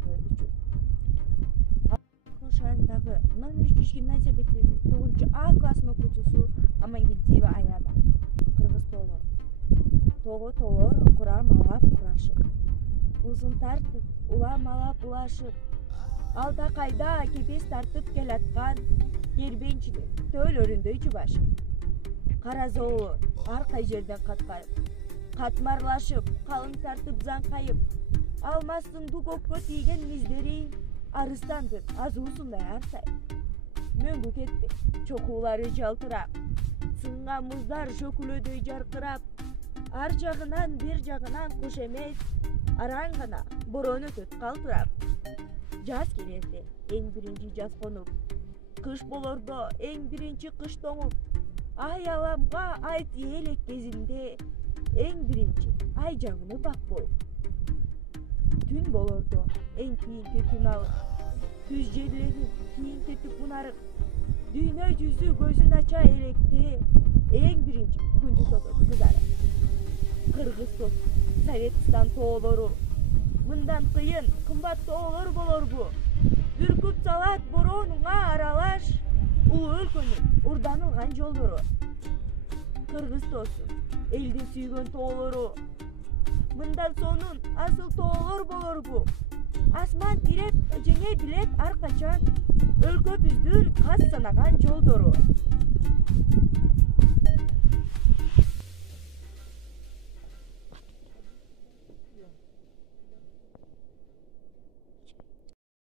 аймагы үчүн. Ошондагы номер 3 гимназия мектеби 9 А класстын окуучусу Амангелдиева Аяна. Кыргыз тоолор курамалап курашып, узун тартып, уламалап улашып, алда кайда кепес тартып келаткан кербенчилик төөлөрүндөй жубашып. Кара зоолор ар кай жерден катмарлашып, калың тартып заңкайып, алмастын көккө тийген миздери арыстандын азуусундай арсайып. Мөңгү кетти, чокуулары жалтырап, сынган муздар шөкүлөдөй жаркырап, ар жагынан бир жагынан куш эмес, араң гана борон өтөт калтырап. Жаз келерде эң биринчи жаз конуп, кыш болордо эң биринчи кыш тоңуп, ай аламга ай тиелек кезинде эң биринчи ай жабыны бак болуп. Түн болордо эң кийинки түн алып, түз жерленип кийин кетип унарып, дүйнө жүзү көзүн ача электе эң биринчи күндү тосот кызарып. Кыргыз Советстан тоолору мындан кыйын кымбат тоолор болорбу? Бүркүп салат боронуңа аралаш улуу өлкөнүн урданылган жолдору. Кыргыз тоосу элдин сүйгөн тоолору мындан сонун асыл тоолор болорбу? Асман тиреп жеңе билет ар качан өлкөбүздүн кас санаган жолдору.